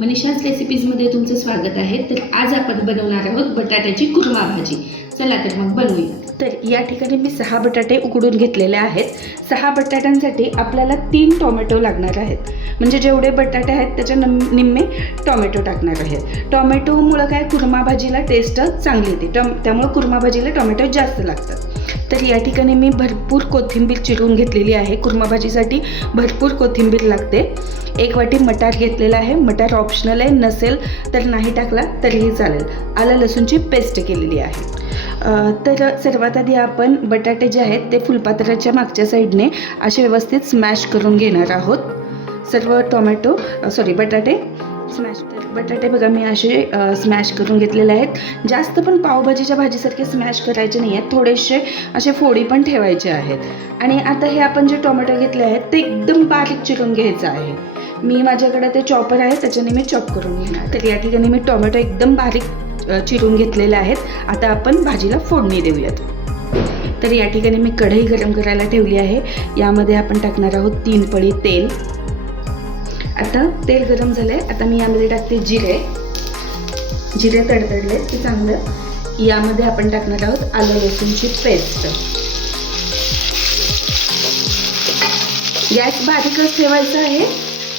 मनीषाज रेसिपीजमध्ये तुमचं स्वागत आहे। तर आज आपण बनवणार आहोत बटाट्याची कुर्मा भाजी। चला तर मग बनवूया। तर या ठिकाणी मी 6 बटाटे उकडून घेतलेले आहेत। 6 बटाट्यांसाठी आपल्याला 3 टोमॅटो लागणार आहेत। म्हणजे जेवढे बटाटे आहेत त्याच्या निम्मे टोमॅटो टाकणार आहेत। टोमॅटोमुळे काय कुर्मा भाजीला टेस्ट चांगली येते, त्यामुळे कुर्मा भाजीला टोमॅटो जास्त लागतात। तर या ठिकाणी मी भरपूर कोथिंबीर चिरून घेतलेली आहे। कुर्मा भाजीसाठी भरपूर कोथिंबीर लागते। 1 वाटी मटार घेतलेला आहे। मटार ऑप्शनल आहे, नसेल तर नाही टाकला तरीही चालेल। आलं लसूणची पेस्ट केलेली आहे। तर सर्वात आधी आपण बटाटे जे आहेत ते फुलपात्राच्या मागच्या साईडने असे व्यवस्थित स्मॅश करून घेणार आहोत। सर्व बटाटे स्मॅश। तर बटाटे बघा मी असे स्मॅश करून घेतलेले आहेत। जास्त पण पावभाजीच्या भाजीसारखे स्मॅश करायचे नाही आहेत, थोडेसे असे फोडी पण ठेवायचे आहेत। आणि आता हे आपण जे टोमॅटो घेतले आहेत ते एकदम बारीक चिरून घ्यायचं आहे। मी माझ्याकडे ते चॉपर आहे त्याच्याने मी चॉप करून घेणार। तर या ठिकाणी मी टोमॅटो एकदम बारीक चिरून घेतलेले आहेत। आता आपण भाजीला फोडणी देऊयात। तर या ठिकाणी मी कढई गरम करायला ठेवली आहे। यामध्ये आपण टाकणार आहोत 3 पळी तेल। आता तेल गरम झाले, आता मी यामध्ये टाकते जिरे तडतडले की चांगलं। यामध्ये आपण टाकणार आहोत आलं लसूणची पेस्ट। गॅस बारीकच ठेवायचा आहे,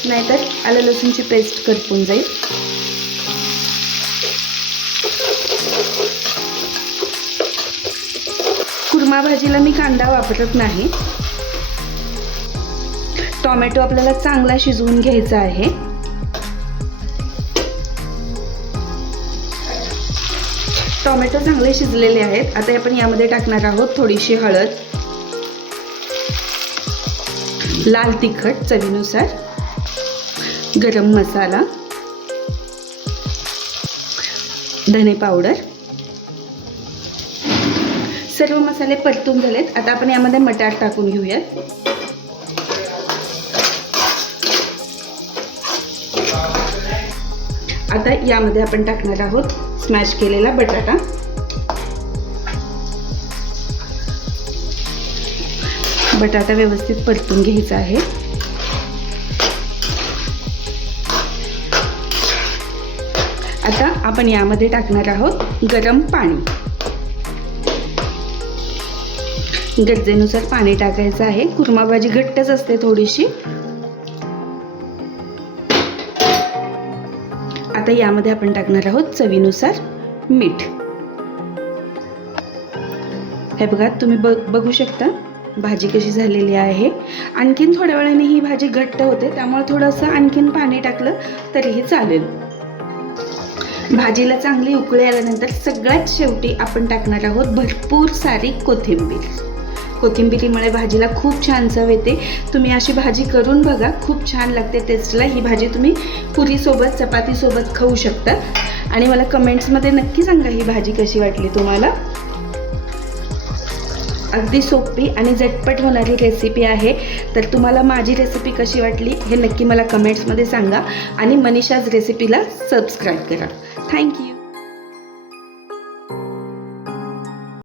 नाहीतर आलं लसूणची पेस्ट करपून जाईल। कुर्मा भाजीला मी कांदा वापरत नाही। टोमॅटो आपल्याला चांगला शिजवून घ्यायचा आहे। टोमॅटो चांगले शिजलेले आहेत। आता आपण यामध्ये टाकणार आहोत थोडीशी हळद, लाल तिखट चवीनुसार, गरम मसाला, धने पावडर। सर्व मसाले परतून झालेत। आता आपण यामध्ये मटार टाकून घेऊयात। आता यामध्ये आपण टाकणार आहोत स्मॅश केलेला बटाटा। बटाटा व्यवस्थित परतून घ्यायचा आहे। आता आपण यामध्ये टाकणार आहोत गरम पाणी। गरजेनुसार पाणी टाकायचं आहे। कुर्मा भाजी घट्टच असते थोडीशी। आता यामध्ये आपण टाकणार आहोत चवीनुसार मीठ। हे बघा, तुम्ही बघू शकता भाजी कशी झालेली आहे। आणखीन थोड्या वेळाने ही भाजी घट्ट होते, त्यामुळे थोडंसं आणखीन पाणी टाकलं तरीही चालेल। भाजीला चांगली उकळी आल्यानंतर सगळ्यात शेवटी आपण टाकणार आहोत भरपूर सारी कोथिंबीर। कोथिंबीरीमुळे भाजीला खूप छान चव येते। तुम्ही अशी भाजी करून बघा, खूप छान लागते टेस्टला। ही भाजी तुम्ही पुरीसोबत चपातीसोबत खाऊ शकता। आणि मला कमेंट्समध्ये नक्की सांगा ही भाजी कशी वाटली तुम्हाला। अगदी सोपी आणि झटपट होणारी रेसिपी आहे। तर तुम्हाला माझी रेसिपी कशी वाटली हे नक्की मला कमेंट्समध्ये सांगा। आणि मनीषाज रेसिपीला सबस्क्राईब करा। थँक्यू।